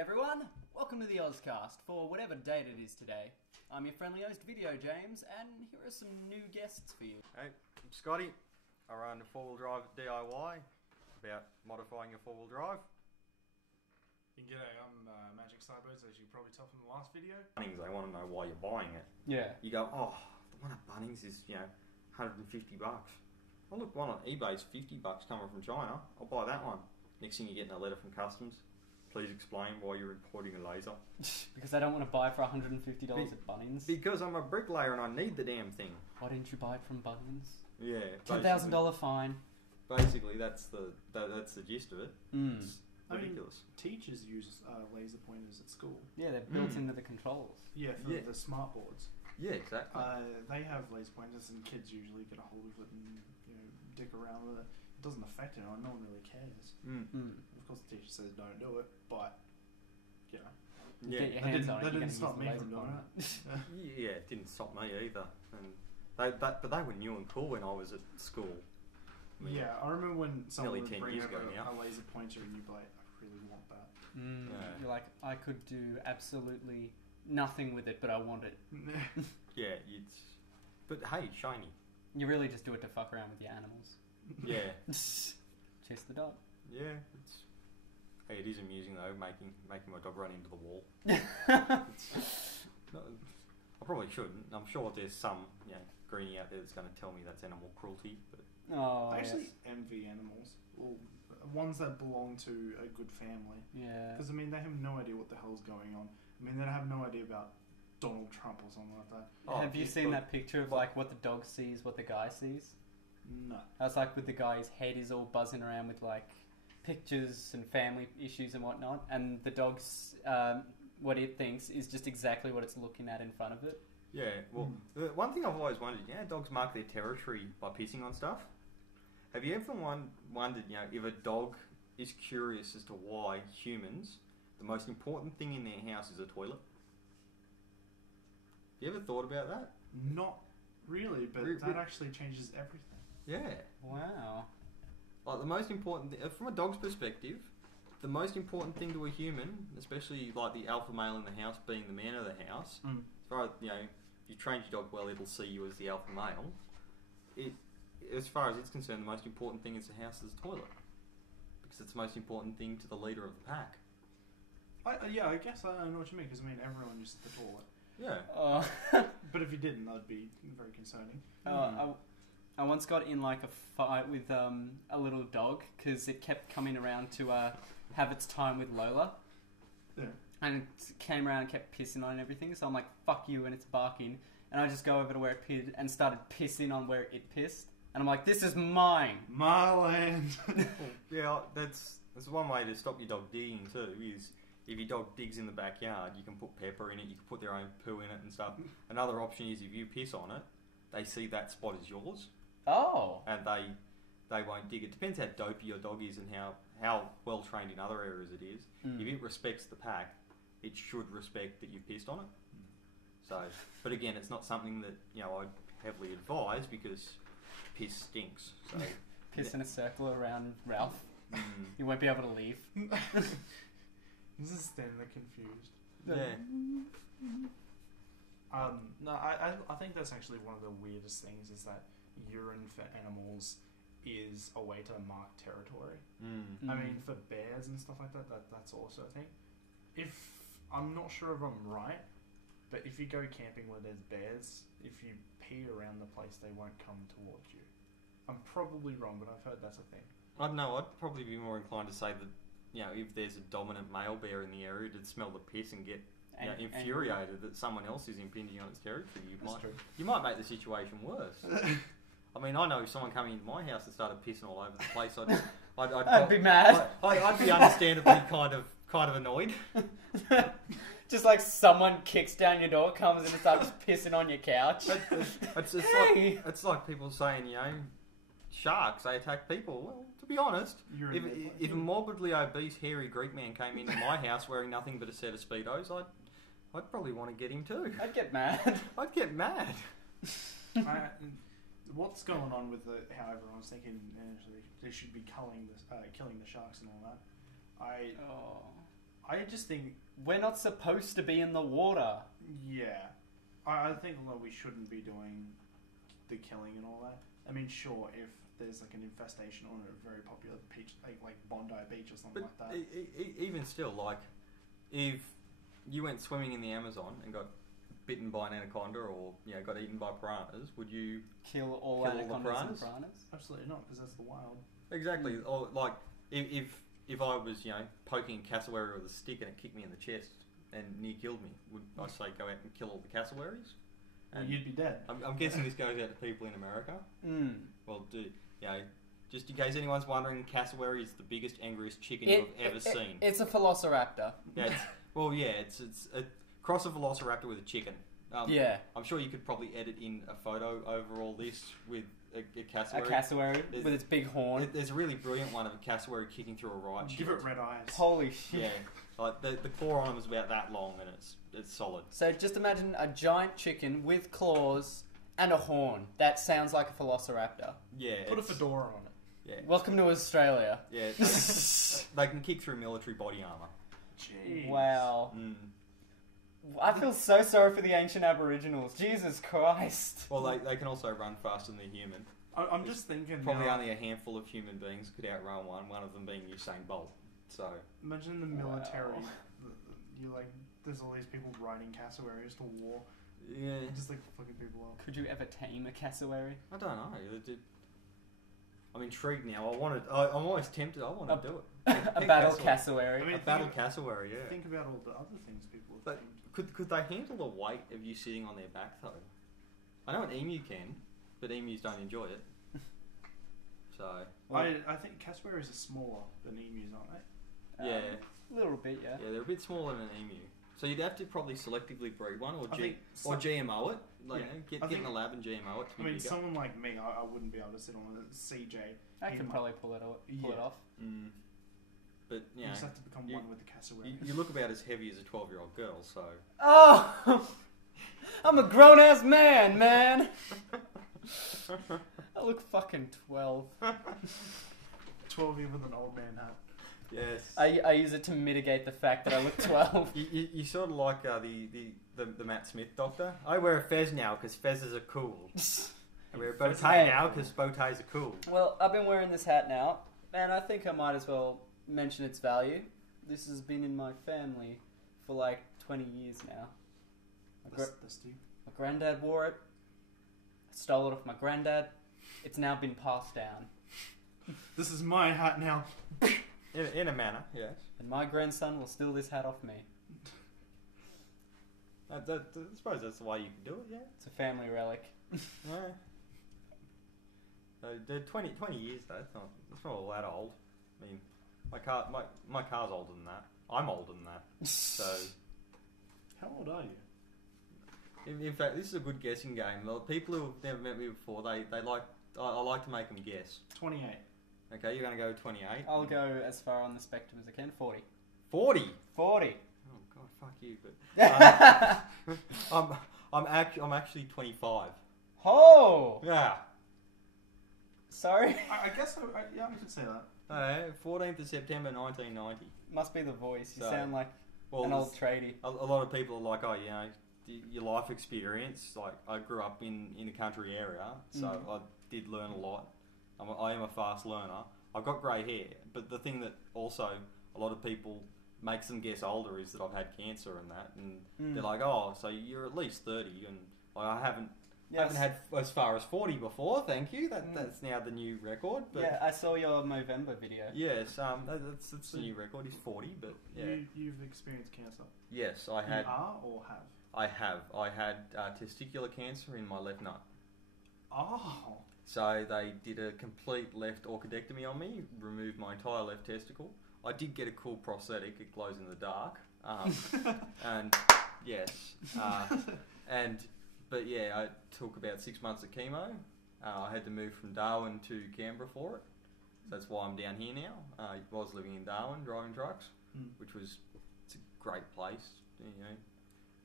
everyone, welcome to the OZCast for whatever date it is today. I'm your friendly host Video James, and here are some new guests for you. Hey, I'm Scotty. I run a four-wheel drive DIY about modifying your four-wheel drive. G'day, I'm Magic Cyberz, as you can probably tell from the last video. Bunnings, they want to know why you're buying it. Yeah. You go, oh, the one at Bunnings is, $150. Oh look, one on eBay's $50 coming from China. I'll buy that one. Next thing you're getting a letter from customs. Please explain why you're importing a laser. Because I don't want to buy it for $150 at Bunnings. Because I'm a bricklayer and I need the damn thing. Why didn't you buy it from Bunnings? Yeah. $10,000 fine. Basically, that's the gist of it. Mm. It's ridiculous. Teachers use laser pointers at school. Yeah, they're built into the controls. Yeah, for the smart boards. Yeah, exactly. They have laser pointers, and kids usually get a hold of it and dick around with it. It doesn't affect anyone. No one really cares. Of course, the teacher says don't do it, but Get your hands on it. That didn't stop me from doing it. Yeah, it didn't stop me either. And but they were new and cool when I was at school. I remember when someone Nearly would 10 bring years over ago now. a laser pointer and you'd be like, I really want that. You're like, I could do absolutely nothing with it, but I want it. Yeah, but hey, shiny. You really just do it to fuck around with your animals. Yeah. Chase the dog. Yeah, hey, it is amusing though, making my dog run into the wall. I probably shouldn't. I'm sure there's some greenie out there that's going to tell me that's animal cruelty. But I actually envy animals. Well, ones that belong to a good family. Yeah. Because, they have no idea what the hell's going on. They have no idea about Donald Trump or something like that. Have you seen that picture of like what the dog sees, what the guy sees? No. That's like with the guy, his head is all buzzing around with like pictures and family issues and whatnot, and the dog's what it thinks is just exactly what it's looking at in front of it. Yeah, well, the one thing I've always wondered, dogs mark their territory by pissing on stuff. Have you ever wondered, if a dog is curious as to why humans, the most important thing in their house is a toilet? You ever thought about that? Not really, but that actually changes everything. Yeah. Wow. Like the most important from a dog's perspective, the most important thing to a human, especially like the alpha male in the house being the man of the house, as far as, if you train your dog well, it'll see you as the alpha male. As far as it's concerned, the most important thing is the house is the toilet. Because it's the most important thing to the leader of the pack. I guess I know what you mean, because everyone uses the toilet. Yeah. But if you didn't, that'd be very concerning. I once got in like a fight with a little dog because it kept coming around to have its time with Lola. Yeah. And it came around and kept pissing on and everything, so I'm like, fuck you, and it's barking. And I just go over to where it pissed and started pissing on where it pissed. And I'm like, this is mine. My land. Yeah, that's one way to stop your dog digging too, is if your dog digs in the backyard, you can put pepper in it, you can put their own poo in it and stuff. Another option is if you piss on it, they see that spot as yours. Oh. And they won't dig. It depends how dopey your dog is and how well trained in other areas it is. If it respects the pack, it should respect that you pissed on it. So, but again, it's not something that I'd heavily advise because piss stinks. So piss in a circle around Ralph. You won't be able to leave. This is standing there confused. Yeah. No, I think that's actually one of the weirdest things is that urine for animals is a way to mark territory. For bears and stuff like that's also a thing. I'm not sure if I'm right, but if you go camping where there's bears, if you pee around the place, they won't come towards you. I'm probably wrong, but I've heard that's a thing. I don't know. I'd probably be more inclined to say that if there's a dominant male bear in the area, it'd smell the piss and get infuriated that someone else is impinging on its territory. You might make the situation worse. I know if someone coming into my house and started pissing all over the place, I'd be mad. I'd be understandably kind of annoyed. Just like someone kicks down your door, comes in and starts pissing on your couch. It's like people saying, sharks, they attack people. Well, to be honest, if a morbidly obese, hairy Greek man came into my house wearing nothing but a set of Speedos, I'd probably want to get him too. I'd get mad. I'd get mad. What's going on with how everyone's thinking they should be killing the sharks and all that? I just think We're not supposed to be in the water. yeah, I think like we shouldn't be doing the killing and all that. I mean, sure, if there's like an infestation on a very popular beach, like Bondi Beach or something But like that. even still, like, if you went swimming in the Amazon and got bitten by an anaconda or got eaten by piranhas, would you Kill all Kill all the anacondas and piranhas? piranhas? Absolutely not, because that's the wild. exactly? Or like if I was poking a cassowary with a stick and it kicked me in the chest and near killed me, would I say go out and kill all the cassowaries? And you'd be dead. I'm guessing this goes out to people in America. Mm. Well, just in case anyone's wondering, cassowary is the biggest, angriest chicken you've ever seen. It's a velociraptor. Yeah, it's a cross a velociraptor with a chicken. Yeah. I'm sure you could probably edit in a photo over all this with a cassowary. A cassowary with its big horn. There's a really brilliant one of a cassowary kicking through a riot shield. Give it red eyes. Holy shit. Yeah, like the claw on him is about that long and it's solid. So just imagine a giant chicken with claws and a horn. That sounds like a velociraptor. Yeah, Put a fedora on it. Yeah, Welcome to Australia. yeah. They can kick through military body armor. Jeez. Wow. Mm. I feel so sorry for the ancient Aboriginals. Jesus Christ. Well, they can also run faster than a human. I'm just thinking. Probably now, only a handful of human beings could outrun one of them being Usain Bolt. So imagine the military. Wow. You like, there's all these people riding cassowaries to war, yeah, just like fucking people up. Could you ever tame a cassowary? I don't know. I'm intrigued now. I'm always tempted. I want to do it. A battle cassowary. I mean, A battle cassowary, yeah. Think about all the other things people have But tamed. could they handle the weight of you sitting on their back though? I know an emu can, but emus don't enjoy it. So I think cassowaries are smaller than emus, aren't they? yeah, A little bit, yeah. yeah, they're a bit smaller than an emu. So you'd have to probably selectively breed one, or I think GMO it. Like, Yeah. get in the lab and GMO it to be I mean, bigger. someone like me, I wouldn't be able to sit on a CJ. I can probably pull it off. Mm. But You just have to become one with the cassowary. you look about as heavy as a 12-year-old girl. So Oh! I'm a grown-ass man. I look fucking 12. 12 with an old man hat. yes, I use it to mitigate the fact that I look 12. you sort of like the Matt Smith doctor. I wear a fez now because fezzes are cool. I wear a bow tie now because bow ties are cool. Well, I've been wearing this hat now, and I think I might as well mention its value. This has been in my family for like 20 years now. That's Steve. My granddad wore it. I stole it off my granddad. It's now been passed down. This is my hat now. In a manner, yes. And my grandson will steal this hat off me. I suppose that's the way you can do it, yeah. It's a family relic. Yeah. The 20 years though, it's not all that old. I mean, my car's older than that. I'm older than that. So, How old are you? in fact, this is a good guessing game. The people who have never met me before, I like to make them guess. 28. Okay, you're going to go 28. I'll go as far on the spectrum as I can. 40. 40. 40. Oh God, fuck you! But I'm actually 25. Oh! Yeah. Sorry? I guess I can say that. 14th of September 1990. Must be the voice. You So, sound like Well, an old tradie. a lot of people are like, oh, your life experience. Like, I grew up in a country area, so I did learn a lot. I am a fast learner. I've got grey hair, but the thing that also a lot of people makes them guess older is that I've had cancer and that, and they're like, oh, so you're at least 30, and I haven't had as far as 40 before. Thank you. That's now the new record. But yeah, I saw your Movember video. yes, that's the new record. He's 40, but yeah. You've experienced cancer. Yes, I had. You are or have? I have. I had testicular cancer in my left nut. Oh. So they did a complete left orchidectomy on me, removed my entire left testicle. I did get a cool prosthetic. It glows in the dark. And yes, but yeah, it took about 6 months of chemo. I had to move from Darwin to Canberra for it. So that's why I'm down here now. I was living in Darwin, driving trucks, which was it's a great place.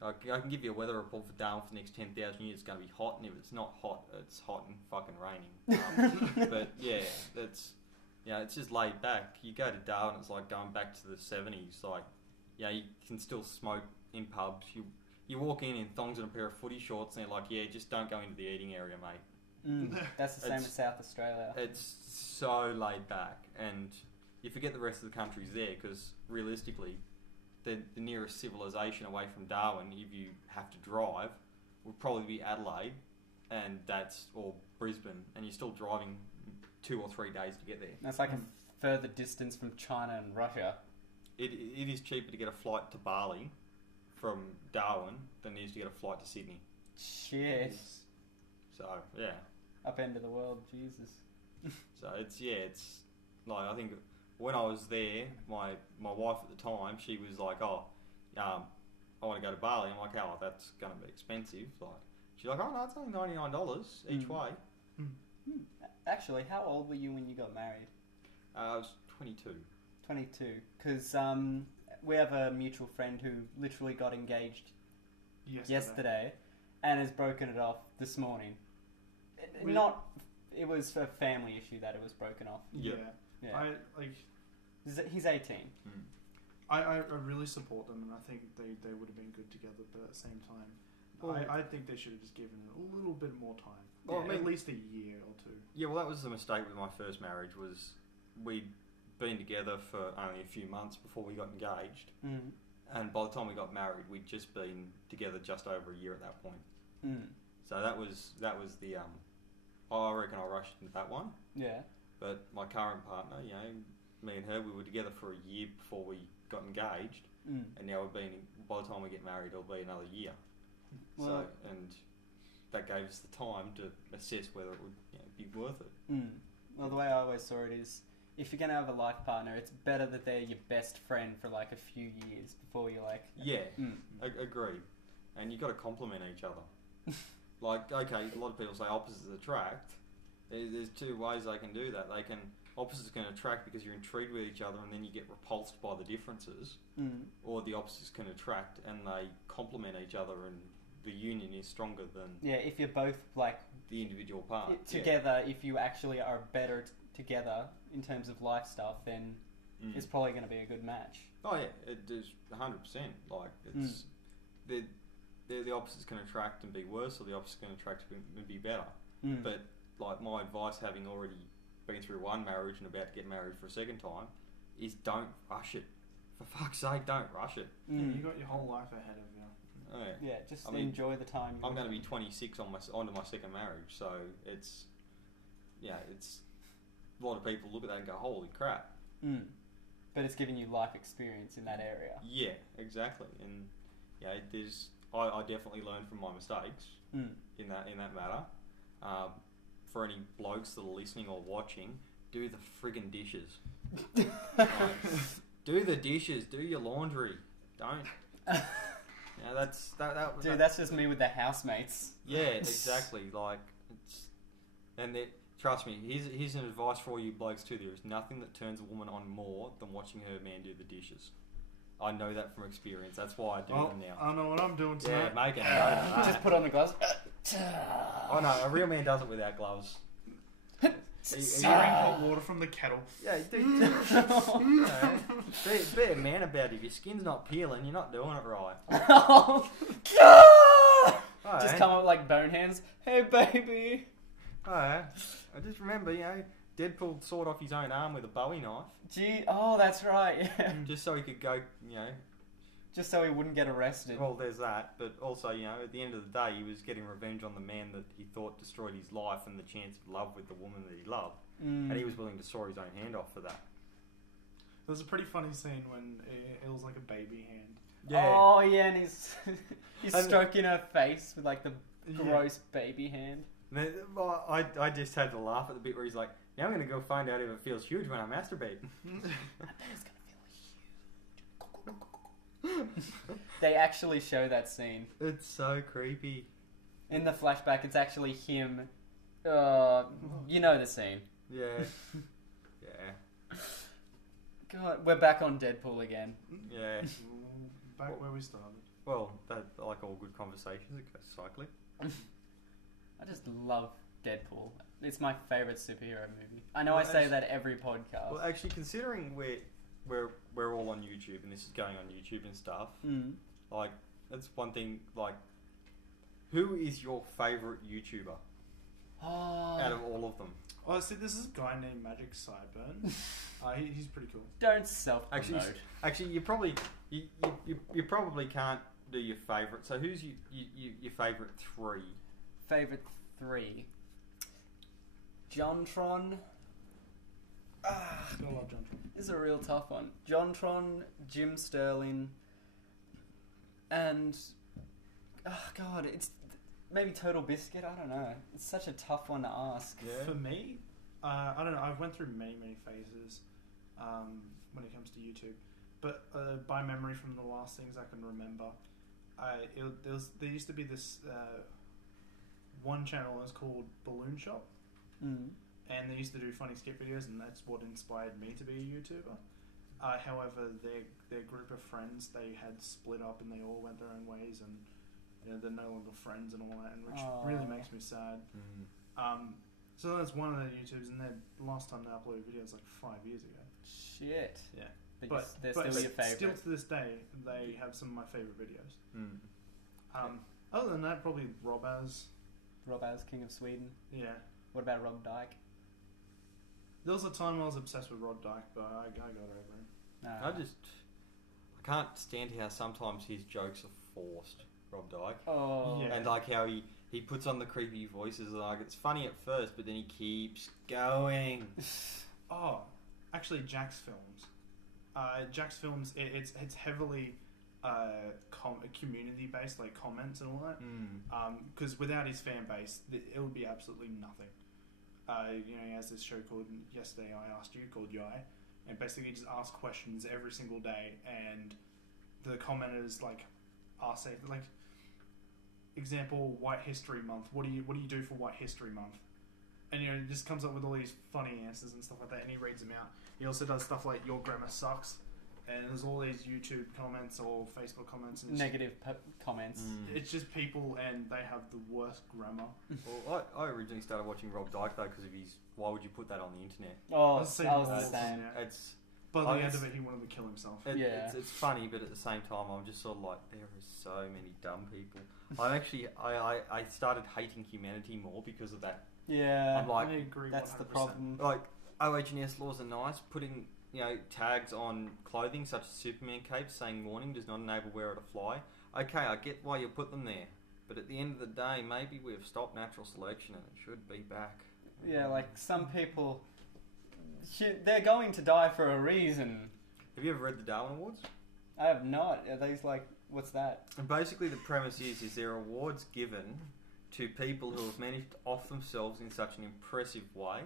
I can give you a weather report for Darwin for the next 10,000 years. It's going to be hot, and if it's not hot, it's hot and fucking raining. But yeah, it's just laid back. You go to Darwin, it's like going back to the 70s. Like yeah, you can still smoke in pubs. You walk in thongs and a pair of footy shorts, and they're like, yeah, just don't go into the eating area, mate. That's the same as South Australia. It's so laid back, and you forget the rest of the country's there, because realistically, the nearest civilization away from Darwin, if you have to drive, would probably be Adelaide, and or Brisbane, and you're still driving 2 or 3 days to get there. That's like a further distance from China and Russia. It is cheaper to get a flight to Bali from Darwin than it is to get a flight to Sydney. Shit. So, yeah. Up end of the world, Jesus. So, it's like, I think when I was there, my wife at the time, she was like, I want to go to Bali. I'm like, oh, that's going to be expensive. Like, she's like, oh, no, it's only $99 each way. Actually, how old were you when you got married? I was 22. 22. Because we have a mutual friend who literally got engaged yesterday and has broken it off this morning. It was a family issue that it was broken off. Yeah. He's 18. I really support them, and I think they would have been good together, but at the same time, I think they should have just given it a little bit more time. Well, I mean, at least a year or two. Yeah, well, that was the mistake with my first marriage, was we'd been together for only a few months before we got engaged, and by the time we got married, we'd just been together just over a year at that point. So that was the I reckon I rushed into that one. Yeah. But my current partner, me and her, we were together for a year before we got engaged, and now by the time we get married, it'll be another year. Well, and that gave us the time to assess whether it would be worth it. Well, the way I always saw it is, if you're going to have a life partner, it's better that they're your best friend for like a few years before you're like... Yeah, agreed. And you've got to complement each other. Like, okay, a lot of people say opposites attract. There's 2 ways they can do that. Opposites can attract because you're intrigued with each other and then you get repulsed by the differences. Or the opposites can attract and they complement each other and the union is stronger than... Yeah, if you're both like... the individual part. Together, if you actually are better together in terms of life stuff, then it's probably going to be a good match. Oh yeah, it is 100%. Like, it's... The opposites can attract and be worse, or the opposites can attract and be better. But like, my advice, having already been through one marriage and about to get married for a second time, is don't rush it. For fuck's sake, don't rush it. You got your whole life ahead of you. Oh, yeah, just enjoy the time. I'm going to be 26 onto my second marriage, so it's a lot of people look at that and go, holy crap. But it's giving you life experience in that area. Yeah, exactly. And I definitely learned from my mistakes in that matter. For any blokes that are listening or watching, do the friggin' dishes. Do the dishes. Do your laundry. Don't. That's just me with the housemates. Yeah, exactly. Like, trust me. Here's an advice for all you blokes too. There is nothing that turns a woman on more than watching her man do the dishes. I know that from experience. That's why I do them now. I know what I'm doing tonight. Yeah, make it. Just put on the gloves. Oh no, a real man does it without gloves. Simmering hot water from the kettle. Yeah, dude. Be a man about it. If your skin's not peeling, you're not doing it right. Just come up like bone hands. Hey, baby. I just remember, Deadpool sawed off his own arm with a Bowie knife. That's right. Yeah. Just so he could go, Just so he wouldn't get arrested. Well, there's that, but also, at the end of the day, he was getting revenge on the man that he thought destroyed his life and the chance of love with the woman that he loved. And he was willing to saw his own hand off for that. There's a pretty funny scene when it was like a baby hand. Yeah. Oh, yeah, and he's stroking her face with like the gross baby hand. I just had to laugh at the bit where he's like, now I'm going to go find out if it feels huge when I masturbate. I bet it's going to feel huge. They actually show that scene. It's so creepy. In the flashback, it's actually him. You know the scene. Yeah. Yeah. God, we're back on Deadpool again. Yeah. Back where we started. Well, like all good conversations, it goes cycling. I just love Deadpool. It's my favourite superhero movie. I know I say that every podcast. Well, actually, considering we're all on YouTube, and this is going on YouTube and stuff. Like, that's one thing. Like, who is your favourite YouTuber out of all of them? Oh, see, this is a guy named Magic Sideburn. He's pretty cool. Don't self-promote. Actually, you probably can't do your favourite. So who's your favourite three? Favourite three. Jontron. Still love Jontron. This is a real tough one. Jontron, Jim Sterling, and God, it's maybe Total Biscuit. I don't know. It's such a tough one to ask. Yeah. For me, I don't know. I've went through many phases when it comes to YouTube, but by memory from the last things I can remember, there used to be this one channel that was called Balloon Shop. And they used to do funny skit videos, and that's what inspired me to be a YouTuber. However, their group of friends, they had split up and they all went their own ways, and they're no longer friends and all that, and which really makes me sad. So that's one of the YouTubers, and the last time they uploaded videos like 5 years ago. Shit. Yeah. But they're still your favourite. Still to this day, they have some of my favourite videos. Other than that, probably Rob Az, King of Sweden. Yeah. What about Rob Dyke? There was a time I was obsessed with Rod Dyke, but I got over him. I can't stand how sometimes his jokes are forced, Rob Dyke. Oh. Yeah. And like how he puts on the creepy voices, like it's funny at first, but then he keeps going. Actually, Jack's Films. Jack's Films, it's heavily community based, like comments and all that. Because without his fan base, it would be absolutely nothing. He has this show called Yesterday I Asked You, called Yai, and basically just asks questions every single day, and the commenters are saying, example, White History Month. What do you do for White History Month? And it just comes up with all these funny answers and stuff like that, and he reads them out. He also does stuff like Your Grammar Sucks, and there's all these YouTube comments or Facebook comments and negative comments. It's just people, and they have the worst grammar. Well, I originally started watching Rob Dyke though because of his. Why would you put that on the internet? Oh, I was the same. By the end of it, he wanted to kill himself. It's funny, but at the same time, I'm just sort of like, there are so many dumb people. I started hating humanity more because of that. Yeah, I'm like, I agree. That's 100%. the problem. Like, OH&S laws are nice. Putting tags on clothing such as Superman capes saying warning does not enable wearer to fly. Okay, I get why you put them there, but at the end of the day, maybe we have stopped natural selection and it should be back. Yeah, like some people, they're going to die for a reason. Have you ever read the Darwin Awards? I have not. Are these what's that? And basically the premise is there are awards given to people who have managed to off themselves in such an impressive way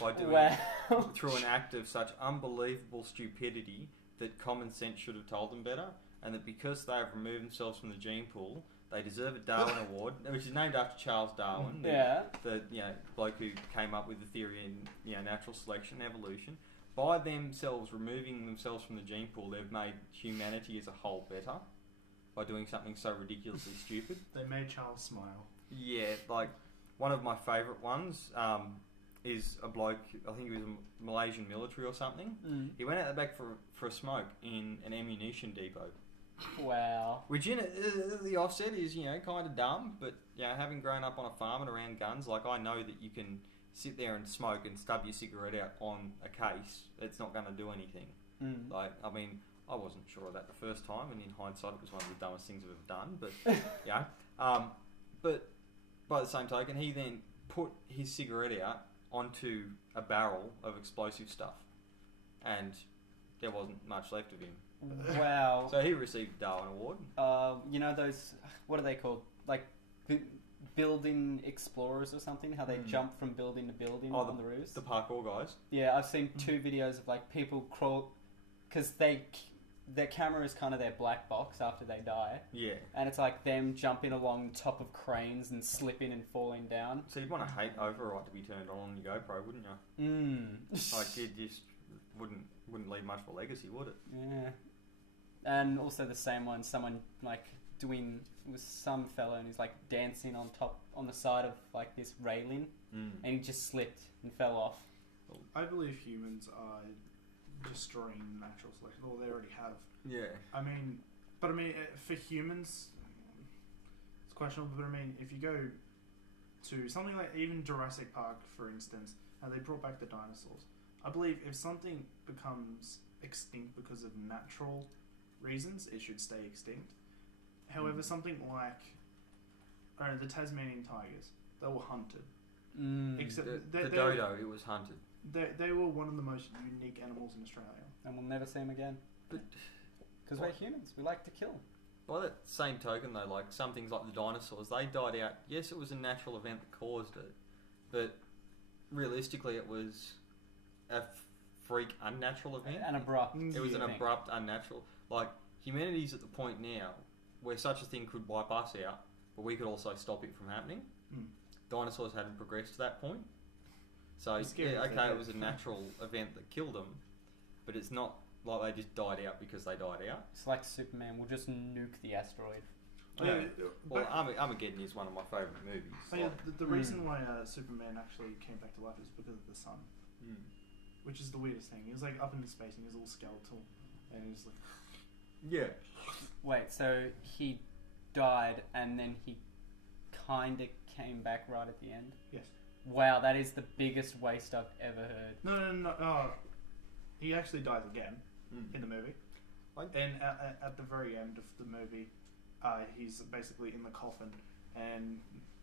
by doing it through an act of such unbelievable stupidity that common sense should have told them better, and that because they have removed themselves from the gene pool, they deserve a Darwin Award, which is named after Charles Darwin, the bloke who came up with the theory in natural selection, evolution. By themselves removing themselves from the gene pool, they've made humanity as a whole better by doing something so ridiculously stupid. They made Charles smile. Yeah, one of my favourite ones is a bloke, I think he was a Malaysian military or something. He went out the back for a smoke in an ammunition depot. Wow. Which in the offset is, kind of dumb, but, having grown up on a farm and around guns, I know that you can sit there and smoke and stub your cigarette out on a case. It's not going to do anything. I wasn't sure of that the first time, and in hindsight it was one of the dumbest things I've ever done, but, but by the same token, he then put his cigarette out onto a barrel of explosive stuff, and there wasn't much left of him. Wow. So he received a Darwin Award. Those, what are they called? Building explorers or something? How they jump from building to building on the roofs? The parkour guys. Yeah, I've seen 2 videos of people crawl, because their camera is kind of their black box after they die. Yeah. And it's them jumping along top of cranes and slipping and falling down. So you'd want a hate override to be turned on your GoPro, wouldn't you? It just wouldn't leave much of a legacy, would it? Yeah. And also the same one, someone doing, it was some fellow, and he's dancing on the side of this railing, and he just slipped and fell off. I believe humans are destroying natural selection, or they already have. Yeah. I mean, for humans, it's questionable. But I mean, if you go to something like even Jurassic Park, for instance, and they brought back the dinosaurs, I believe if something becomes extinct because of natural reasons, it should stay extinct. However, something like the Tasmanian tigers, they were hunted. Except the dodo, it was hunted. They were one of the most unique animals in Australia. And we'll never see them again. Because we're humans, we like to kill. By that same token though, like some things like the dinosaurs, they died out. Yes, it was a natural event that caused it, but realistically it was a freak unnatural event. An abrupt. It was an abrupt unnatural. Like, humanity's at the point now where such a thing could wipe us out, but we could also stop it from happening. Dinosaurs hadn't progressed to that point. So, yeah, okay, it was a natural event that killed them, but it's not like they just died out because they died out. It's like Superman, we'll just nuke the asteroid. Well, Armageddon is one of my favourite movies. The reason why Superman actually came back to life is because of the sun. Which is the weirdest thing. He was like up in space and he was all skeletal. And he was like... Yeah. Wait, so he died and then he kind of came back right at the end? Yes. Wow, that is the biggest waste I've ever heard. No. He actually dies again in the movie. And at the very end of the movie, he's basically in the coffin and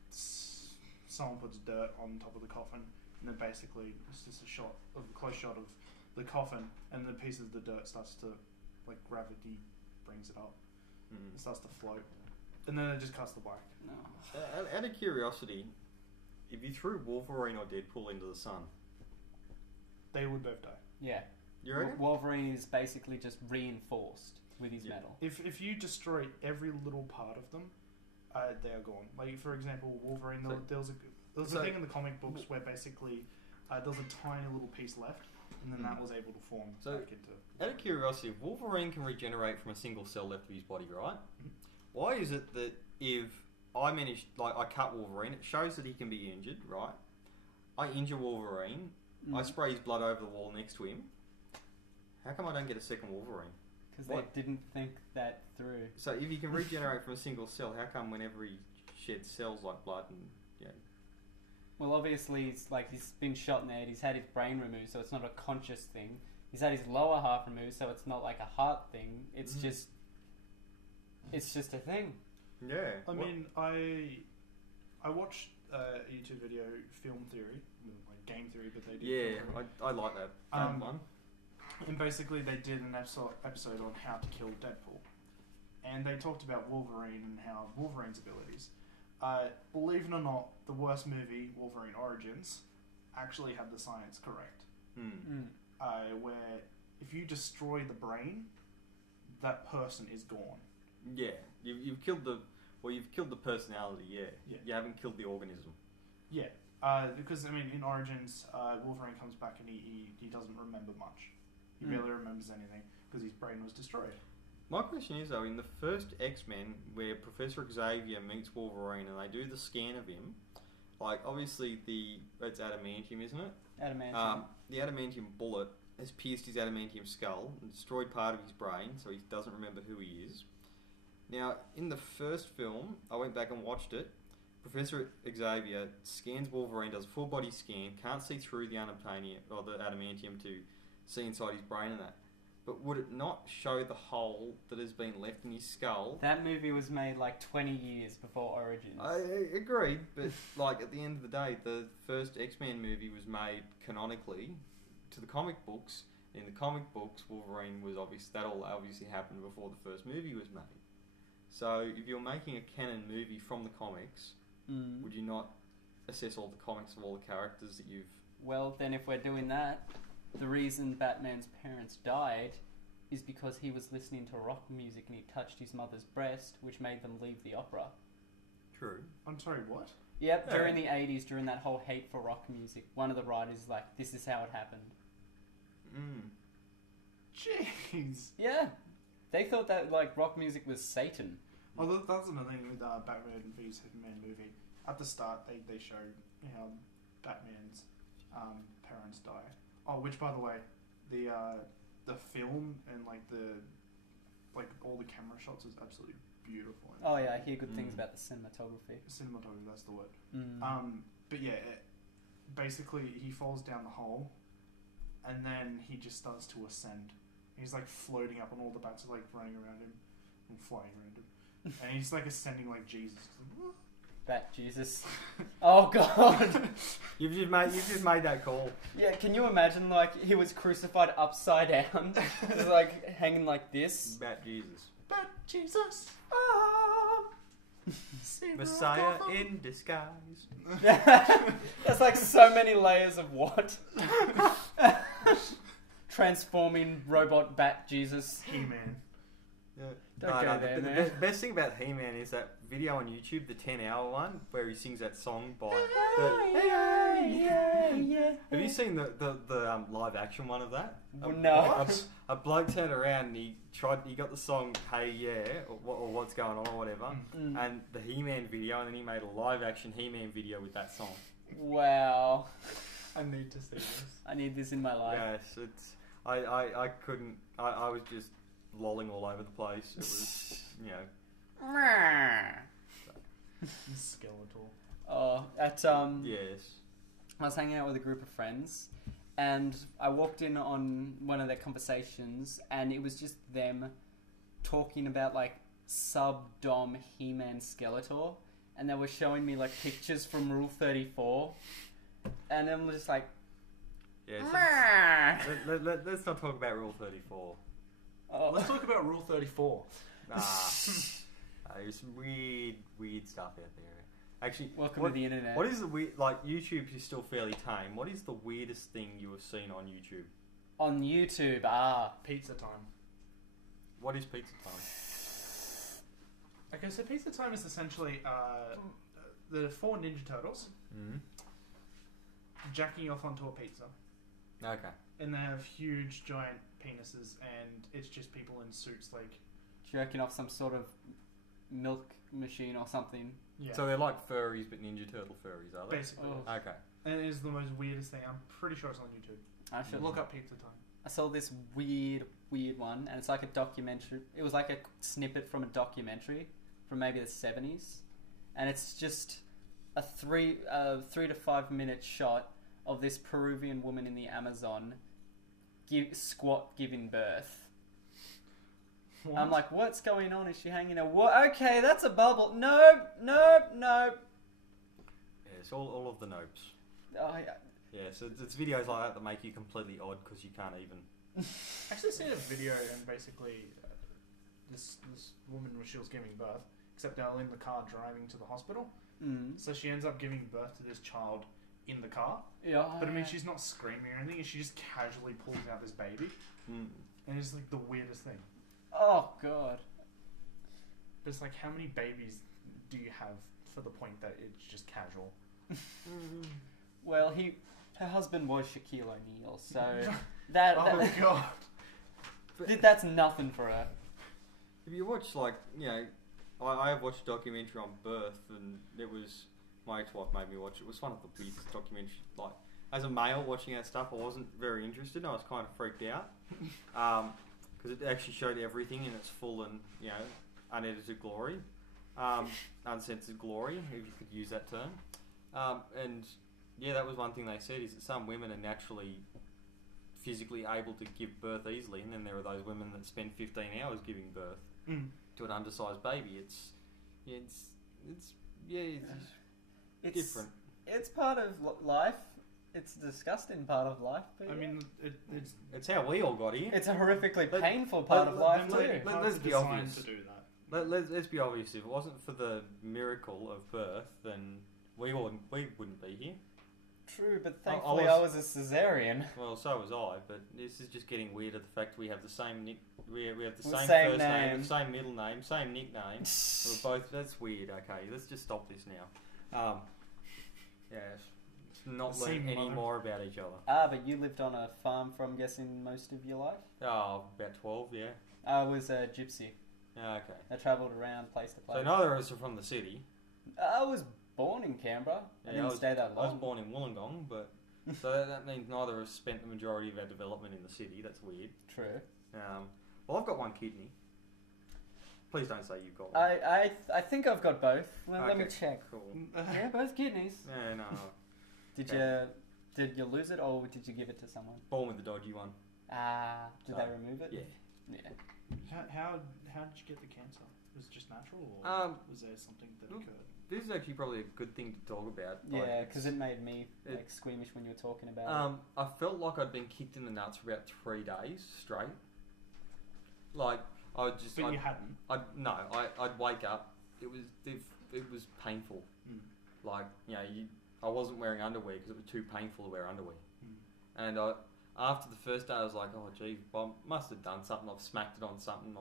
someone puts dirt on top of the coffin. And then basically it's just a close shot of the coffin, and the pieces of the dirt starts to, like, gravity brings it up. It starts to float, and then it just cuts the black. No. Out of curiosity, if you threw Wolverine or Deadpool into the sun, they would both die. Yeah. You reckon? Wolverine is basically just reinforced with his metal. If you destroy every little part of them, they are gone. Like, for example, Wolverine. There was a thing in the comic books where basically there was a tiny little piece left, and then that was able to form back into... Out of curiosity, if Wolverine can regenerate from a single cell left of his body, right? Why is it that if I cut Wolverine, it shows that he can be injured, right? I injure Wolverine, I spray his blood over the wall next to him. How come I don't get a second Wolverine? Because they didn't think that through. So if he can regenerate from a single cell, how come whenever he sheds cells like blood and... Well, obviously, it's like he's been shot in the head, he's had his brain removed, so it's not a conscious thing. He's had his lower half removed, so it's not like a heart thing. It's just... It's just a thing. Yeah. I mean, I watched a YouTube video, Film Theory, like Game Theory, but they did... Yeah, I like that one. And basically they did an episode on how to kill Deadpool. And they talked about Wolverine and how Wolverine's abilities... believe it or not, the worst movie, Wolverine Origins, actually had the science correct. Where if you destroy the brain, that person is gone. Yeah, you've killed the personality. Yeah. You haven't killed the organism. Yeah, because I mean, in Origins, Wolverine comes back and he doesn't remember much. He barely remembers anything because his brain was destroyed. My question is though, in the first X-Men, where Professor Xavier meets Wolverine and they do the scan of him, like obviously it's adamantium, isn't it? Adamantium. The adamantium bullet has pierced his adamantium skull and destroyed part of his brain, so he doesn't remember who he is. Now, in the first film, I went back and watched it. Professor Xavier scans Wolverine, does a full body scan, can't see through the adamantium to see inside his brain and that. But would it not show the hole that has been left in his skull? That movie was made like 20 years before Origins. I agree, but like at the end of the day, the first X-Men movie was made canonically to the comic books. In the comic books, Wolverine was that all obviously happened before the first movie was made. So if you're making a canon movie from the comics, would you not assess all the comics of all the characters that you've... Well, then if we're doing that, the reason Batman's parents died is because he was listening to rock music and he touched his mother's breast, which made them leave the opera. True. I'm sorry, what? Yep, during the 80s, during that whole hate for rock music, one of the writers is like, this is how it happened. Jeez. Yeah. They thought that like rock music was Satan. Well, that's another thing with Batman v Superman movie. At the start, they show how Batman's parents die. Oh, which by the way, the the film and like all the camera shots is absolutely beautiful. Oh yeah, I hear good things about the cinematography. Cinematography, that's the word. But yeah, basically he falls down the hole, and then he just starts to ascend. He's like floating up, and all the bats are like running around him and flying around him, and he's like ascending like Jesus. Bat Jesus. Oh god. You've just made that call. Yeah, can you imagine like he was crucified upside down, just like hanging like this? Bat Jesus. Bat Jesus. Ah. Messiah in disguise. That's like so many layers of what? Transforming robot Bat Jesus. He-Man. Yeah. Don't go there, man. The best thing about He-Man is that video on YouTube, the 10-hour one, where he sings that song by... Have you seen the live action one of that? No. A bloke turned around and he got the song Hey Yeah, or What's Going On or whatever, and the He-Man video, and then he made a live action He-Man video with that song. Wow. I need to see this. I need this in my life. Yes, I couldn't... I was just lolling all over the place. It was, Skeletal. Oh, yes. I was hanging out with a group of friends, and I walked in on one of their conversations, and it was just them talking about like sub-dom He-Man Skeletor, and they were showing me like pictures from Rule 34, and I'm just like, let's not talk about Rule 34. Oh. Let's talk about Rule 34. There's some weird stuff out there. Actually, welcome to the internet. What is the weird? Like, YouTube is still fairly tame. What is the weirdest thing you have seen on YouTube? On YouTube, Pizza time. What is pizza time? Okay, so pizza time is essentially the 4 Ninja Turtles jacking off onto a pizza. Okay. And they have huge, giant penises, and it's just people in suits, like... jerking off some sort of milk machine or something. Yeah. So they're like furries, but Ninja Turtle furries, are they? Basically. Oh. Okay. And it is the most weirdest thing. I'm pretty sure it's on YouTube. I should look up pizza time. I saw this weird one, and it's like a documentary. It was like a snippet from a documentary from maybe the 70s, and it's just a 3 to 5 minute shot of this Peruvian woman in the Amazon giving birth. What? I'm like, what's going on? Is she hanging a... Okay, that's a bubble. Nope. Yeah, it's all of the nopes. Oh, yeah. Yeah, so it's videos like that make you completely odd because you can't even... I actually seen a video, and basically this woman, she was giving birth, except they were in the car driving to the hospital. So she ends up giving birth to this child in the car. Yeah. But I mean, she's not screaming or anything, and she just casually pulls out this baby. And it's like the weirdest thing. Oh, God. But it's like, how many babies do you have for the point that it's just casual? Well, her husband was Shaquille O'Neal, so that oh God, that's nothing for her. If you watch, like, I have watched a documentary on birth, and it was my ex-wife made me watch it. It was one of the weirdest documentaries. Like, as a male watching that stuff, I wasn't very interested. I was kind of freaked out because it actually showed everything in its full and unedited glory, uncensored glory, if you could use that term. And yeah, that was one thing they said, is that some women are naturally physically able to give birth easily, and then there are those women that spend 15 hours giving birth to an undersized baby. It's different. It's part of life. It's a disgusting part of life. But I mean, it's how we all got here. It's a horrifically painful part of life too. Let's be obvious. To do that. Let's be obvious. If it wasn't for the miracle of birth, then we wouldn't be here. True, but thankfully I was a cesarean. Well, so was I. But this is just getting weirder. The fact we have the same we have the same same first name, the same middle name, same nickname. We're both. That's weird. Okay, let's just stop this now. Yes. Not learn any more about each other. But you lived on a farm for, I'm guessing, most of your life? Oh, about 12, yeah. I was a gypsy. Okay. I travelled around place to place. So neither of us are from the city. I was born in Canberra. I didn't stay that long. I was born in Wollongong, but... So that means neither have spent the majority of our development in the city. That's weird. True. Well, I've got one kidney. Please don't say you've got one. I think I've got both. Let me check. Cool. Yeah, both kidneys. Yeah, no. Did you lose it or did you give it to someone? Born with the dodgy one. Did they remove it? Yeah. How did you get the cancer? Was it just natural, or was there something that occurred? This is actually probably a good thing to talk about. Yeah, because it made me squeamish when you were talking about it. I felt like I'd been kicked in the nuts for about 3 days straight. Like I would just. But you hadn't. I'd wake up. It was painful. Like I wasn't wearing underwear because it was too painful to wear underwear. And after the first day, I was like, oh gee, well, I must have done something. I've smacked it on something.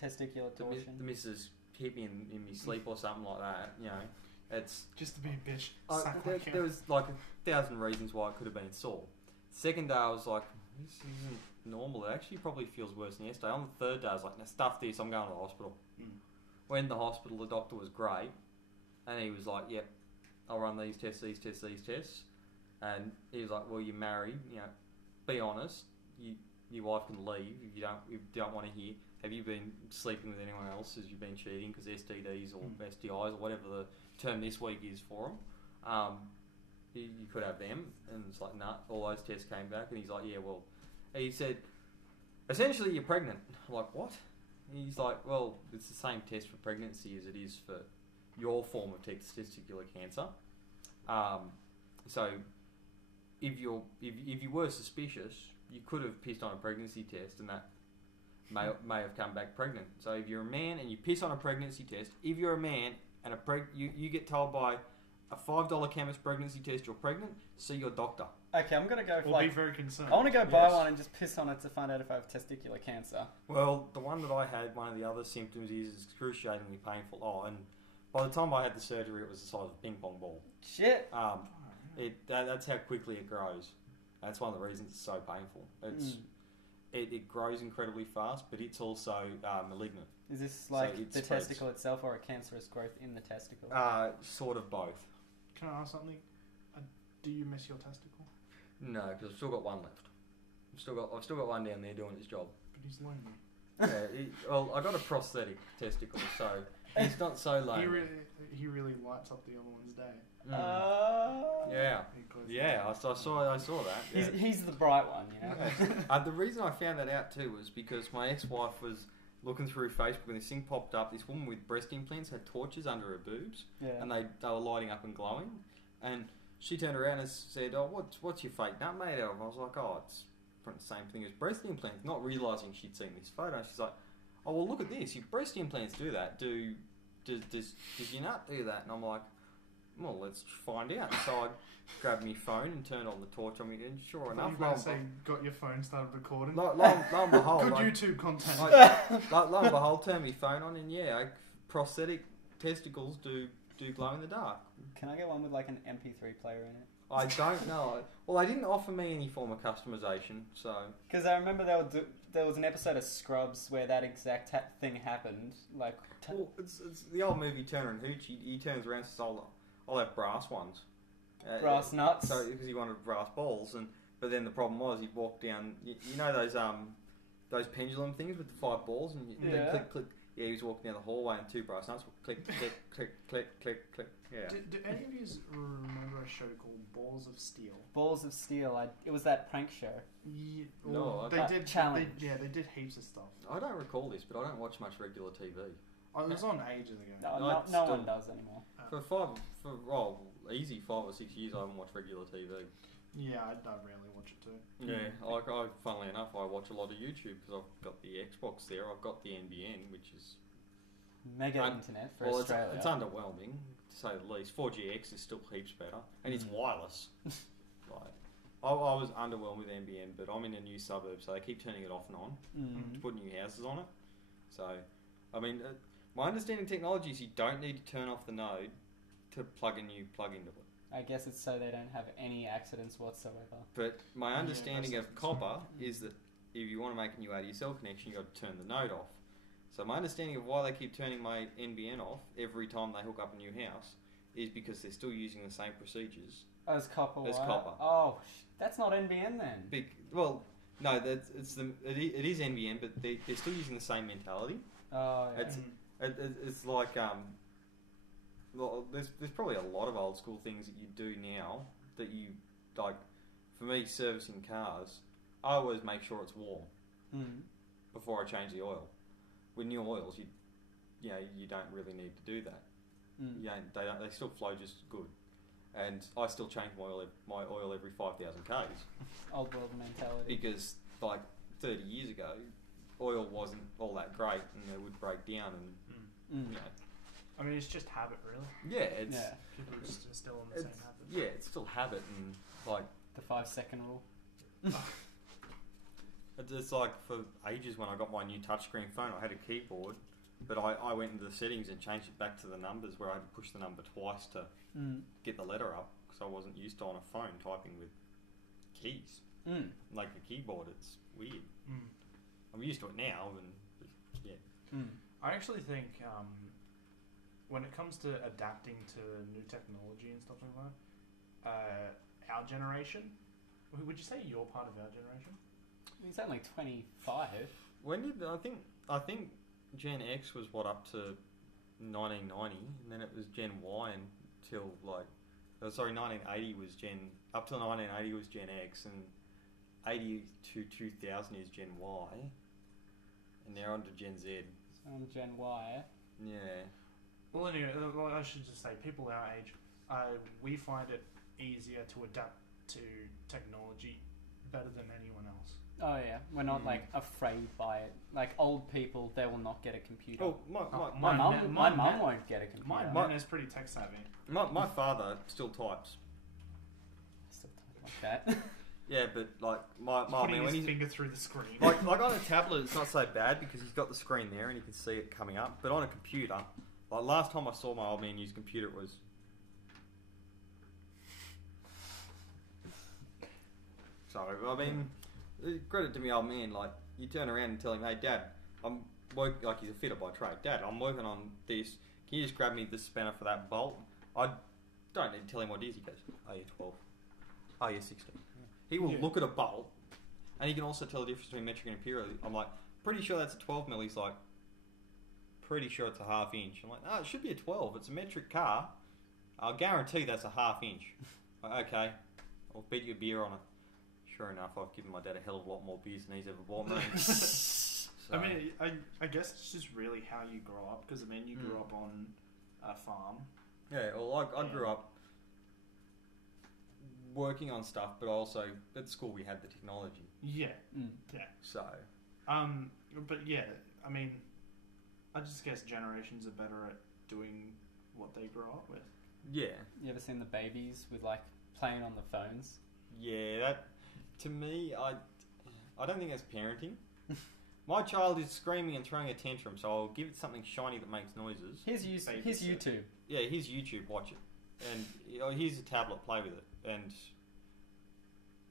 Testicular torsion. The missus hit me in my sleep or something like that. It's just to be a bitch. There was like 1,000 reasons why it could have been sore. Second day, I was like, this isn't normal. It actually probably feels worse than yesterday. On the third day, I was like, now stuff this. I'm going to the hospital. Went to the hospital. The doctor was great, and he was like, yep, I'll run these tests. And he was like, well, you're married. Be honest. Your wife can leave if you don't want to hear. Have you been sleeping with anyone else as you've been cheating? Because STDs or STIs or whatever the term this week is for them, you could have them. And it's like, nah, all those tests came back. And he's like, yeah, well, he said, essentially you're pregnant. I'm like, what? And he's like, well, it's the same test for pregnancy as it is for your form of testicular cancer. So if you were suspicious, you could have pissed on a pregnancy test and that may have come back pregnant. So if you're a man and you piss on a pregnancy test, if you're a man and you get told by a $5 chemist pregnancy test you're pregnant, see your doctor. Okay, I'm gonna go. Be very concerned. I want to go buy one and just piss on it to find out if I have testicular cancer. Well, the one that I had, one of the other symptoms is excruciatingly painful. Oh, and by the time I had the surgery, it was the size of a ping pong ball. Shit. That's how quickly it grows. That's one of the reasons it's so painful. It grows incredibly fast, but it's also malignant. Is this like the testicle itself or a cancerous growth in the testicle? Sort of both. Can I ask something? Do you miss your testicle? No, because I've still got one left. I've still got one down there doing its job. But he's lonely. I got a prosthetic testicle, so he's not so lonely. He really lights up the other one's day. Yeah. I saw that. Yeah. He's the bright one, The reason I found that out too was because my ex-wife was looking through Facebook and this thing popped up. This woman with breast implants had torches under her boobs, and they were lighting up and glowing. And she turned around and said, "Oh, what's your fake nut made out of?" I was like, "Oh, it's the same thing as breast implants." Not realising she'd seen this photo. She's like, "Oh, well, look at this. Your breast implants do that. Does your nut do that?" And I'm like, well, let's find out. So I grabbed my phone and turned on the torch on me, and sure enough, got your phone started recording. Lo and behold, good YouTube content. Lo and behold, turned my phone on, and prosthetic testicles do glow in the dark. Can I get one with like an MP3 player in it? I don't know. Well, they didn't offer me any form of customization, so... Because I remember there was an episode of Scrubs where that exact thing happened. Like, it's the old movie Turner and Hooch. He turns around and says, I'll have brass ones. Brass nuts? So because he wanted brass balls, but then the problem was he'd walk down... You know those pendulum things with the 5 balls? And they click, click... Yeah, he was walking down the hallway and 2 brass nuts would click, click, click, click, click, click. Yeah. Do any of you remember a show called Balls of Steel? Balls of Steel. It was that prank show. Yeah, no, they did challenge. They did heaps of stuff. I don't recall this, but I don't watch much regular TV. It was on ages ago. No one does anymore. Easy 5 or 6 years, I haven't watched regular TV. Yeah, I rarely watch it too. Yeah, funnily enough, I watch a lot of YouTube because I've got the Xbox there. I've got the NBN, which is mega internet for Australia. It's underwhelming, to say the least. 4GX is still heaps better, and it's wireless. I was underwhelmed with NBN, but I'm in a new suburb, so they keep turning it off and on to put new houses on it. So, I mean, my understanding of technology is you don't need to turn off the node to plug a new plug into it. I guess it's so they don't have any accidents whatsoever. But my understanding of copper is that if you want to make a new ADSL connection, you've got to turn the node off. So my understanding of why they keep turning my NBN off every time they hook up a new house is because they're still using the same procedures Oh, it's copper. It's wire? copper. Oh, that's not NBN then. Well, no, it is NBN, but they're still using the same mentality. Oh, yeah. It's like well, there's probably a lot of old school things that you do now that you like. For me, servicing cars, I always make sure it's warm before I change the oil. With new oils, you don't really need to do that. They still flow just good, and I still change my oil every 5,000 k's. Old world mentality. Because like 30 years ago, oil wasn't all that great, and it would break down, and I mean, it's just habit, really. Yeah, people are just still on the same habit. Yeah, it's still habit, and like the 5-second rule. It's like for ages when I got my new touchscreen phone, I had a keyboard, but I went into the settings and changed it back to the numbers where I had to push the number twice to get the letter up, because I wasn't used to on a phone typing with keys. Like a keyboard, it's weird. I'm used to it now, I actually think when it comes to adapting to new technology and stuff like that, our generation, would you say you're part of our generation? He's only 25. When did I think Gen X was up to 1990, and then it was Gen Y until 1980 was up to 1980 was Gen X, and 80 to 2000 is Gen Y, and they're on to Gen Z. So I'm Gen Y. Yeah. Well, anyway, I should just say, people our age, we find it easier to adapt to technology better than anyone else. Oh yeah, we're not afraid by it. Like old people, they will not get a computer. Oh, my mum won't get a computer. My nan is pretty tech savvy. My father still types. Still type like that. Yeah, but like my putting his finger through the screen. Like on a tablet, it's not so bad because he's got the screen there and you can see it coming up. But on a computer, like last time I saw my old man use a computer, it was. So I mean, credit to me old man. Like you turn around and tell him, "Hey, Dad, I'm working." Like he's a fitter by trade. Dad, I'm working on this. Can you just grab me the spanner for that bolt? I don't need to tell him what it is. He goes, "Oh, you're 12. Oh, you're 16." He will look at a bolt, and he can also tell the difference between metric and imperial. I'm like, pretty sure that's a 12 mil. He's like, pretty sure it's a half inch. I'm like, no, it should be a 12. It's a metric car. I'll guarantee that's a half inch. Like, okay, I'll bet you a beer on it. Sure enough, I've given my dad a hell of a lot more beers than he's ever bought me. I mean, I guess it's just really how you grow up, because I mean, you grew up on a farm. Yeah, well, I grew up working on stuff, but also at school we had the technology. Yeah. So. But yeah, I mean, I just guess generations are better at doing what they grow up with. Yeah. You ever seen the babies with like playing on the phones? Yeah, that to me, I don't think that's parenting. My child is screaming and throwing a tantrum, so I'll give it something shiny that makes noises. Here's YouTube. Yeah, here's YouTube. Watch it, and here's a tablet. Play with it, and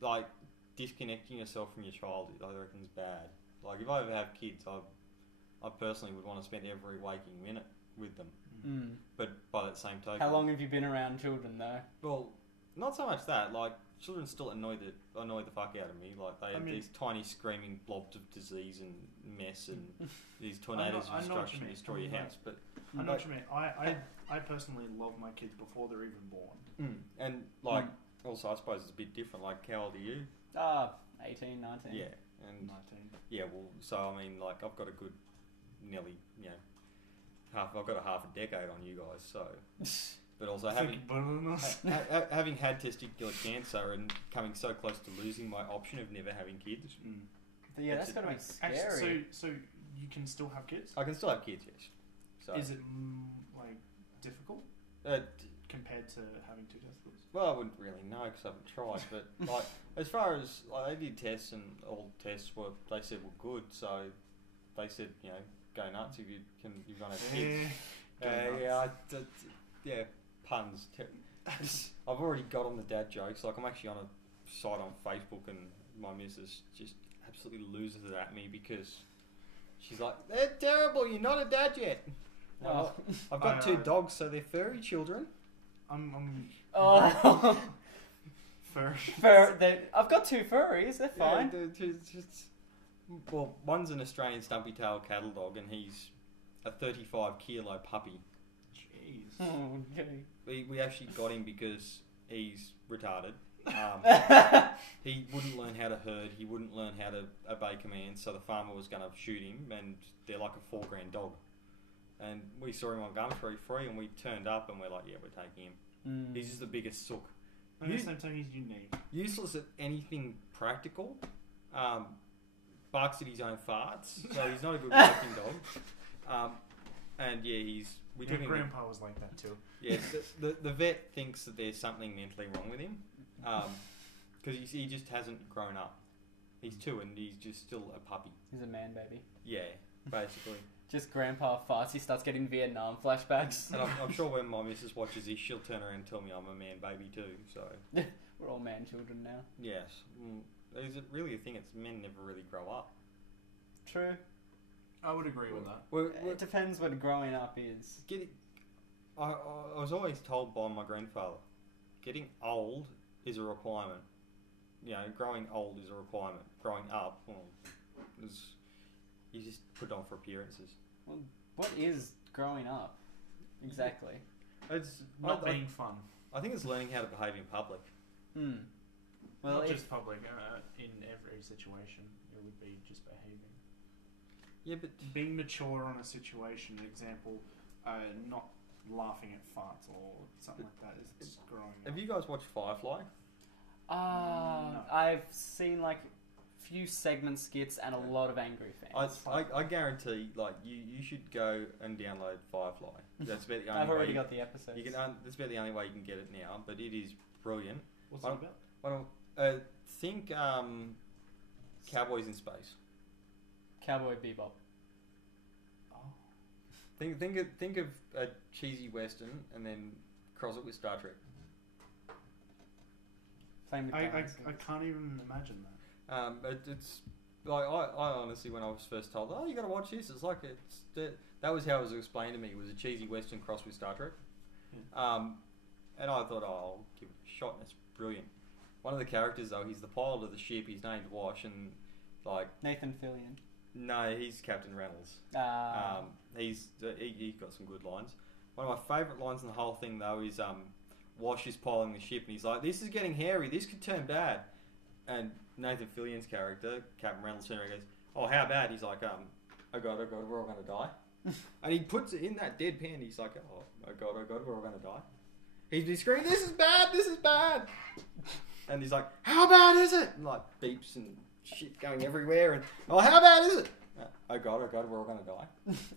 like disconnecting yourself from your child, I reckon is bad. Like if I ever have kids, I personally would want to spend every waking minute with them. But by that same token, how long have you been around children though? Well, not so much that. Like children still annoy the fuck out of me. Like they have these tiny screaming blobs of disease and mess and these tornadoes of destruction destroy your house. But I know what you mean. I personally love my kids before they're even born. And like also I suppose it's a bit different. Like how old are you? 18, 19. Yeah, and 19. Yeah, well, so I mean, like I've got a good, nearly, I've got a half a decade on you guys. So, but also having had testicular cancer and coming so close to losing my option of never having kids. But yeah, that's got to be scary. Actually, so you can still have kids? I can still have kids, yes. So is it like difficult compared to having two testicles? Well, I wouldn't really know because I haven't tried. But like, as far as like, they did tests and all tests they said were good. So they said go nuts if you're gonna have kids. Yeah, puns. I've already got on the dad jokes. Like I'm actually on a site on Facebook, and my missus just absolutely loses it at me because she's like, "They're terrible. You're not a dad yet." I've got two dogs, so they're furry children. I've got 2 furries. They're fine. Well, one's an Australian stumpy tail cattle dog, and he's a 35 kilo puppy. Jeez. Oh, okay. We actually got him because he's retarded. He wouldn't learn how to herd. He wouldn't learn how to obey commands. So the farmer was going to shoot him, and they're like a $4,000 dog. And we saw him on Gumtree free, and we turned up, and we're like, yeah, we're taking him. He's just the biggest sook. At the same time, he's unique. Useless at anything practical. Barks at his own farts, so he's not a good working dog. And yeah, we took him. Grandpa was like that too. Yeah, the vet thinks that there's something mentally wrong with him, because he just hasn't grown up. He's 2 and he's just still a puppy. He's a man baby. Yeah, basically. Just grandpa farts, he starts getting Vietnam flashbacks. And I'm sure when my missus watches this, she'll turn around and tell me I'm a man baby too, so... We're all man children now. Yes. Is it really a thing? It's men never really grow up. True. I would agree with that. It depends what growing up is. I was always told by my grandfather, getting old is a requirement. You know, growing old is a requirement. Growing up, well, you just put on for appearances. Well, what is growing up? Exactly. It's not being fun. I think it's learning how to behave in public. Well, not just public. In every situation, it would be just behaving. Yeah, but being mature on a situation. Example, not laughing at farts or something like that is just growing up. Have you guys watched Firefly? No. I've seen like few segment skits and a lot of angry fans. I guarantee, like you should go and download Firefly. That's about the only I've way already got the episodes. That's about the only way you can get it now, but it is brilliant. What's it about? Think Cowboys in Space. Cowboy Bebop. Think of a cheesy western and then cross it with Star Trek. I can't even imagine that. It's like I honestly, when I was first told, you got to watch this, it's like that was how it was explained to me. It was a cheesy western crossed with Star Trek. Yeah. And I thought, I'll give it a shot, and it's brilliant. One of the characters, though, he's the pilot of the ship. He's named Wash, and like Nathan Fillion. No, he's Captain Reynolds. He's got some good lines. One of my favourite lines in the whole thing, though, is Wash is piloting the ship, and he's like, "This is getting hairy. This could turn bad." And Nathan Fillion's character, Captain Reynolds, goes, "Oh, how bad?" He's like, "Oh God, we're all going to die." And he puts it in that deadpan. He's like, "Oh God, we're all going to die." He's screaming, "This is bad! This is bad!" And he's like, "How bad is it?" And like beeps and shit going everywhere. And how bad is it? Oh God, we're all going to die.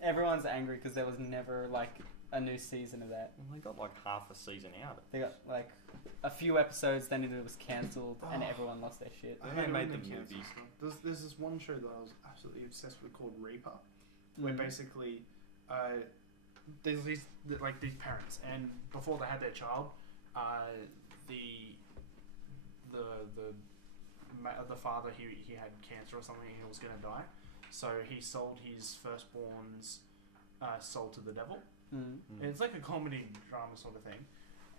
Everyone's angry because there was never like a new season of that. Well, they got like half a season out. They got like a few episodes, then it was cancelled, and everyone lost their shit. They made the movies. There's this one show that I was absolutely obsessed with called Reaper, where basically there's these parents, and before they had their child, the father he had cancer or something, and he was going to die, so he sold his firstborn's soul to the devil. And it's like a comedy drama sort of thing,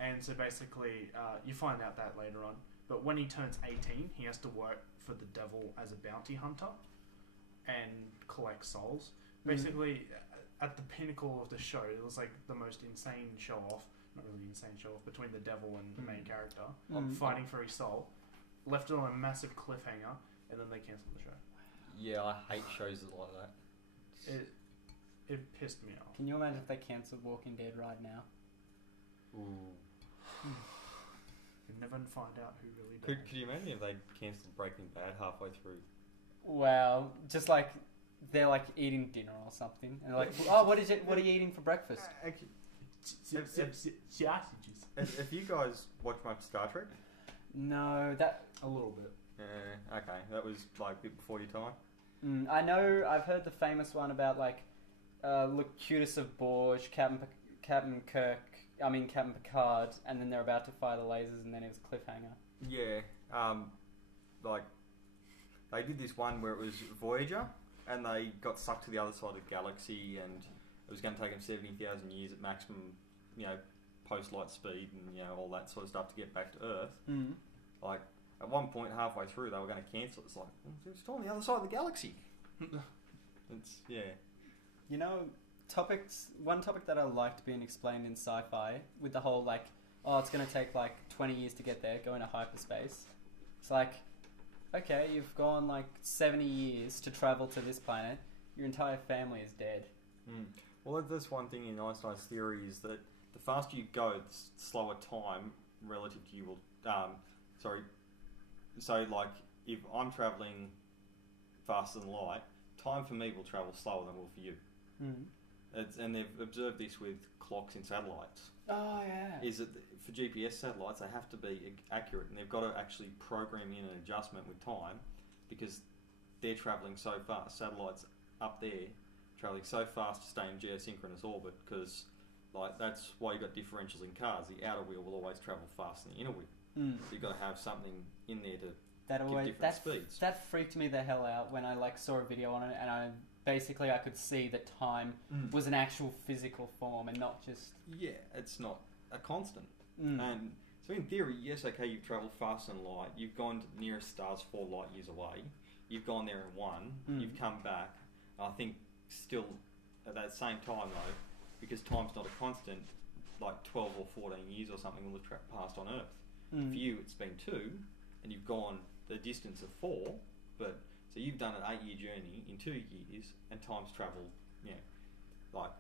and so basically you find out that later on, but when he turns 18 he has to work for the devil as a bounty hunter and collect souls. Basically at the pinnacle of the show, it was like the most insane show off, not really insane show off, between the devil and the main character fighting for his soul, left it on a massive cliffhanger, and then they cancelled the show. Yeah, I hate shows like that. It pissed me off. Can you imagine if they cancelled Walking Dead right now? Ooh. You'd never find out who really died. Could you imagine if they cancelled Breaking Bad halfway through? Wow, just like they're like eating dinner or something, and they're like, "Oh, what are you eating for breakfast?" Have you guys watched much Star Trek? No, that a little bit. Yeah, okay, that was like a bit before your time. I know. I've heard the famous one about like Locutus of Borg, Captain Picard, and then they're about to fire the lasers, and then it was a cliffhanger. Yeah, like they did this one where it was Voyager, and they got sucked to the other side of the galaxy, and it was going to take them 70,000 years at maximum, post light speed, and all that sort of stuff to get back to Earth. Like, at one point, halfway through, they were going to cancel it. It's like, it's still on the other side of the galaxy. It's, yeah. You know, one topic that I liked being explained in sci-fi, with the whole, like, oh, it's going to take, like, 20 years to get there, go into hyperspace. It's like, okay, you've gone, like, 70 years to travel to this planet. Your entire family is dead. Well, that's one thing in Einstein's theory is that the faster you go, the slower time relative to you will... So, like, if I'm travelling faster than light, time for me will travel slower than will for you. And they've observed this with clocks in satellites. Oh, yeah. Is that for GPS satellites, they have to be accurate, and they've got to actually program in an adjustment with time because they're travelling so fast. Satellites up there travelling so fast to stay in geosynchronous orbit because, like, that's why you've got differentials in cars. The outer wheel will always travel faster than the inner wheel. So you've got to have something in there to give different speeds. That freaked me the hell out when I, like, saw a video on it, and I could see that time was an actual physical form and not just... Yeah, it's not a constant. And so in theory, yes, okay, you've travelled faster than light. You've gone to the nearest stars 4 light years away. You've gone there in 1. You've come back. I think still at that same time, though, because time's not a constant, like 12 or 14 years or something will have passed on Earth. For you, it's been 2, and you've gone the distance of 4, but... So you've done an 8-year journey in 2 years, and time's travelled, like,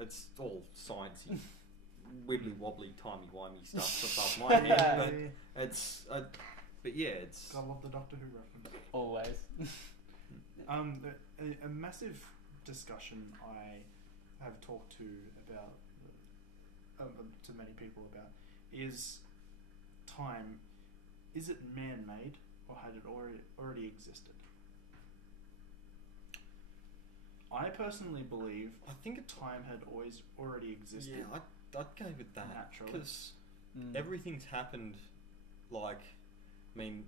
it's all sciencey, wibbly-wobbly, timey-wimey stuff above my head, but it's... Gotta love the Doctor Who reference. Always. A massive discussion I have talked to many people about is time. Is it man-made, or had it already existed? I personally believe time had already existed. Yeah, I'd go with that. Naturally. Because everything's happened, like, I mean,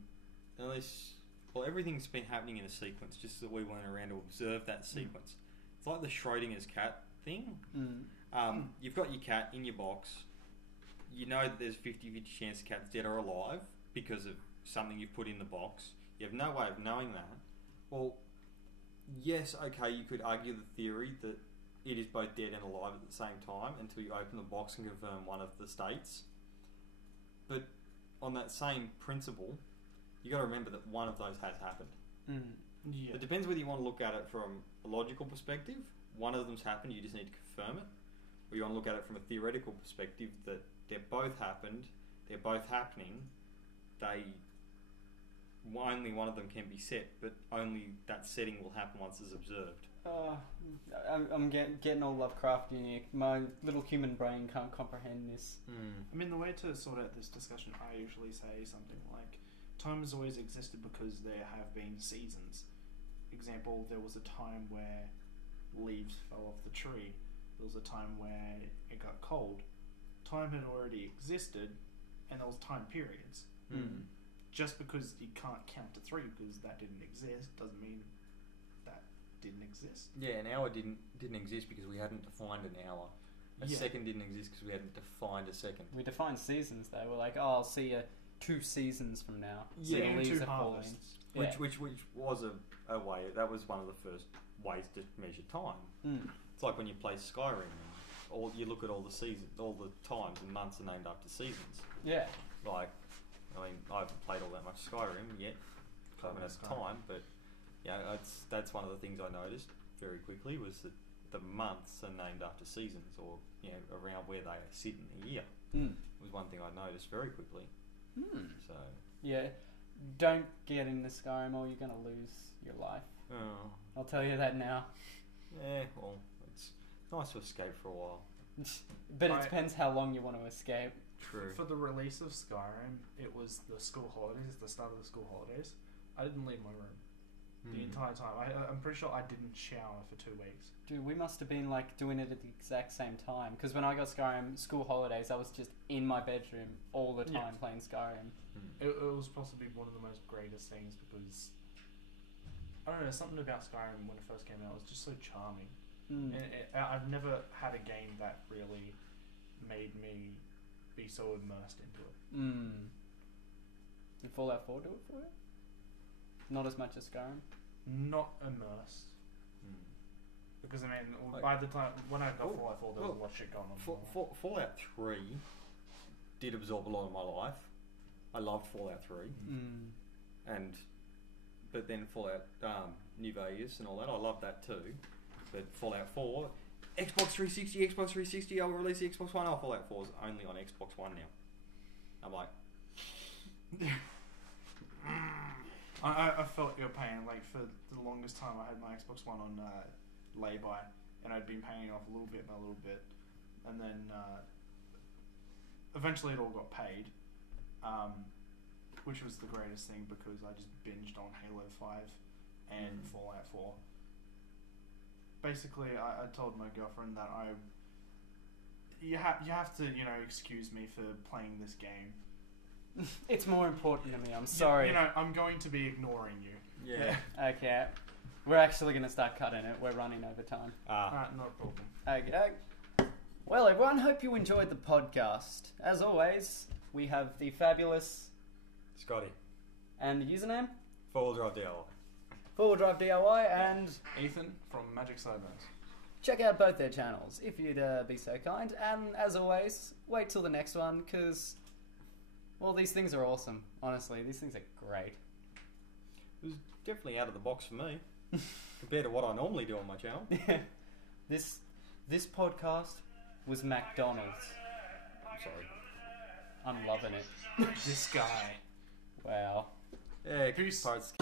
everything's been happening in a sequence, just that we weren't around to observe that sequence. It's like the Schrodinger's cat thing. You've got your cat in your box. You know that there's 50-50 chance the cat's dead or alive because of something you've put in the box. You have no way of knowing that. Well, yes, okay, you could argue the theory that it is both dead and alive at the same time until you open the box and confirm one of the states. But on that same principle, you got to remember that one of those has happened. Yeah. It depends whether you want to look at it from a logical perspective. One of them's happened, you just need to confirm it. Or you want to look at it from a theoretical perspective that they're both happened, they're both happening. Only one of them can be set, but only that setting will happen once it's observed. I'm getting all Lovecraftian here. My little human brain can't comprehend this. I mean, the way to sort out this discussion, I usually say something like, time has always existed because there have been seasons. Example, there was a time where leaves fell off the tree. There was a time where it got cold. Time had already existed, and there was time periods. Just because you can't count to 3 because that didn't exist doesn't mean that didn't exist. Yeah, an hour didn't exist because we hadn't defined an hour. A second didn't exist because we hadn't defined a second. We defined seasons though. We're like, oh, I'll see you 2 seasons from now. So yeah, the leaves 2 are falling. Which was a way. That was one of the first ways to measure time. It's like when you play Skyrim. You look at all the seasons, all the times and months are named after seasons. Yeah. Like, I mean, I haven't played all that much Skyrim yet. I haven't had time, but that's one of the things I noticed very quickly was that the months are named after seasons, or around where they sit in the year. Was one thing I noticed very quickly. So yeah, don't get into Skyrim or you're gonna lose your life. Oh. I'll tell you that now. Yeah, well, it's nice to escape for a while. But it depends how long you want to escape. True. For the release of Skyrim, it was the school holidays, the start of the school holidays. I didn't leave my room the entire time. I'm pretty sure I didn't shower for 2 weeks. Dude, we must have been like doing it at the exact same time. Because when I got Skyrim school holidays, I was just in my bedroom all the time playing Skyrim. It was possibly one of the most greatest things because I don't know, something about Skyrim when it first came out was just so charming. And I've never had a game that really made me be so immersed into it. Did Fallout 4 do it for you? Not as much as Skyrim? Not immersed. Because, I mean, by the time... When I got Fallout 4, there was a lot of shit going on. Fallout 3 did absorb a lot of my life. I loved Fallout 3. But then Fallout New Vegas and all that, I loved that too. But Fallout 4... Xbox 360, I'll release the Xbox One. Oh, Fallout 4 is only on Xbox One now. I'm like... I felt your pain. Like, for the longest time, I had my Xbox One on lay-by, and I'd been paying it off a little bit by a little bit. And then, eventually it all got paid, which was the greatest thing because I just binged on Halo 5 and Fallout 4. Basically, I told my girlfriend that you have to, excuse me for playing this game. It's more important to me, I'm sorry. I'm going to be ignoring you. Yeah. Okay. We're actually going to start cutting it. We're running over time. Not a problem. Okay. Well, everyone, hope you enjoyed the podcast. As always, we have the fabulous... Scotty. And the username? Four-Wheel Drive DIY. Four-Wheel Drive DIY and... Ethan from Magic Sideburns. Check out both their channels, if you'd be so kind. And as always, wait till the next one, because... Well, these things are awesome. Honestly, these things are great. It was definitely out of the box for me, compared to what I normally do on my channel. Yeah. This podcast was McDonald's. I'm sorry. I'm loving it. This guy. Wow. Yeah, Peace. Parts.